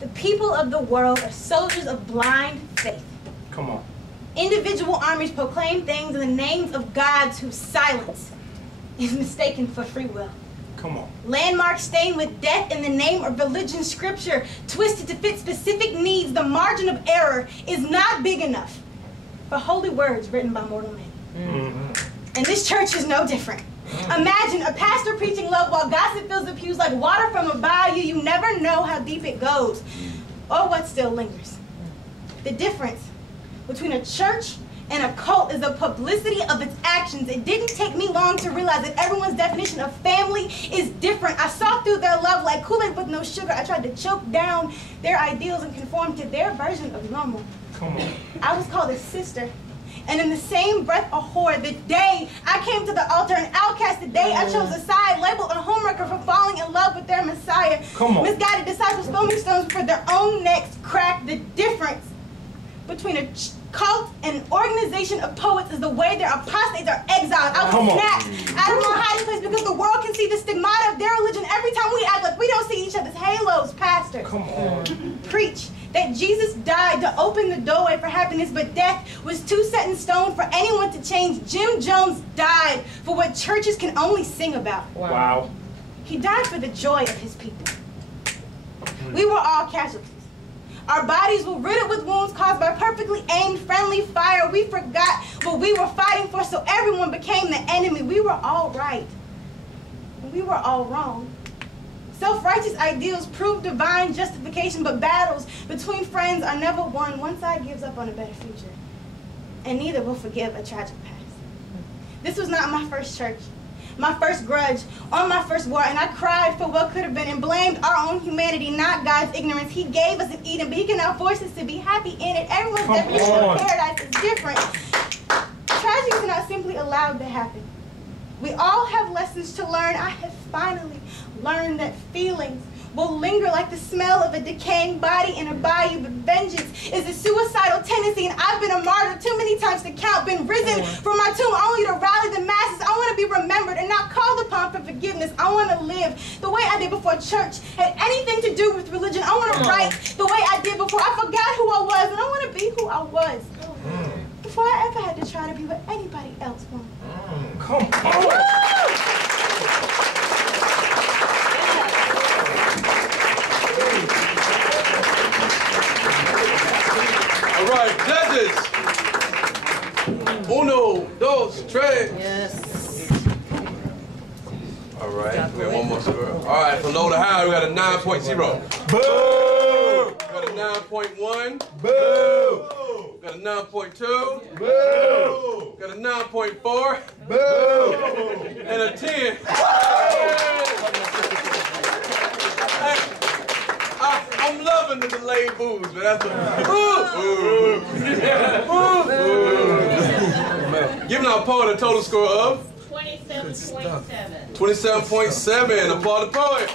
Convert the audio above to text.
The people of the world are soldiers of blind faith. Come on. Individual armies proclaim things in the names of gods whose silence is mistaken for free will. Come on. Landmarks stained with death in the name of religion, scripture twisted to fit specific needs. The margin of error is not big enough for holy words written by mortal men. And this church is no different. Imagine a pastor preaching love while gossip fills the pews like water from a bayou. You never know how deep it goes or what still lingers. The difference between a church and a cult is the publicity of its actions. It didn't take me long to realize that everyone's definition of family is different. I saw through their love like Kool-Aid with no sugar. I tried to choke down their ideals and conform to their version of normal. Come on. I was called a sister, and in the same breath a whore. The day I came to the altar an outcast, the day I chose a side, labeled a homewrecker for falling in love with their Messiah. Come on. Misguided disciples foaming stones for their own necks cracked. The difference between a cult and an organization of poets is the way their apostates are exiled. I was snapped out of my hiding place because the world can see the stigmata of their religion every time we act like we don't see each other's halos, pastor. Come on. Preach that Jesus died to open the doorway for happiness, but death was too set in stone for anyone to change. Jim Jones died for what churches can only sing about. Wow. He died for the joy of his people. We were all casualties. Our bodies were riddled with wounds caused by perfectly aimed friendly fire. We forgot what we were fighting for, so everyone became the enemy. We were all right, and we were all wrong. Self-righteous ideals prove divine justification, but battles between friends are never won. One side gives up on a better future, and neither will forgive a tragic past. This was not my first church, my first grudge, or my first war, and I cried for what could have been and blamed our own humanity, not God's ignorance. He gave us an Eden, but he cannot force us to be happy in it. Everyone's definition of paradise is different. Tragedy is not simply allowed to happen. We all have lessons to learn. I have finally learned that feelings will linger like the smell of a decaying body in a bayou, but vengeance is a suicidal tendency, and I've been a martyr too many times to count, been risen from my tomb only to rally the masses. I want to be remembered and not called upon for forgiveness. I want to live the way I did before church had anything to do with religion. I want to write the way I did before I forgot who I was, and I want to be who I was before I ever had to try to be what anybody else wanted. Come on. All right, judges. Uno, dos, tres. Yes. All right, we have one more score. All right, from low to high, we got a 9.0. Boo! Got a 9.1. Boo! Got a 9.2. Boo! Got a 9.4. Boo! And a 10. I'm loving the delayed boos, man. That's Giving our poet a total score of 27.7. 27.7. Applaud the poet.